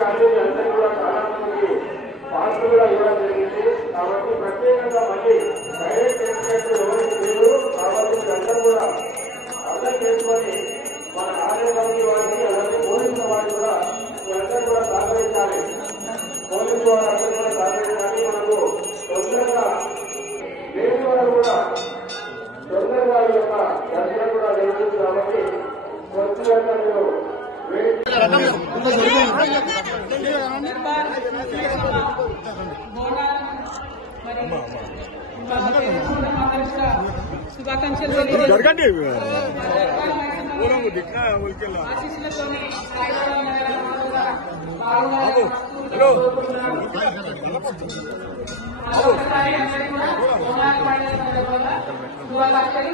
కానీ అందరూ కూడా చాలా మందికి పార్టీ కూడా ఇవ్వడం జరిగింది. కాబట్టి ప్రత్యేకంగా మళ్ళీ డైరెక్ట్ ఎన్నికలు ఎవరికి లేదు. కాబట్టి అందరూ కూడా అర్థం చేసుకొని మన కార్య కమిటీ వారికి అలాగే పోలీసుల వారికి కూడా అందరూ కూడా సహకరించాలి. పోలీసు వారు అందరూ కూడా సహకరించాలి. మనకు తొందరగా లేని వారు కూడా తొందరగా ఈ యొక్క దర్శనం కూడా జరుగుతుంది. కాబట్టి కొద్దిగా మీరు శుభాకాంక్షలు శుభాకాంక్షలు.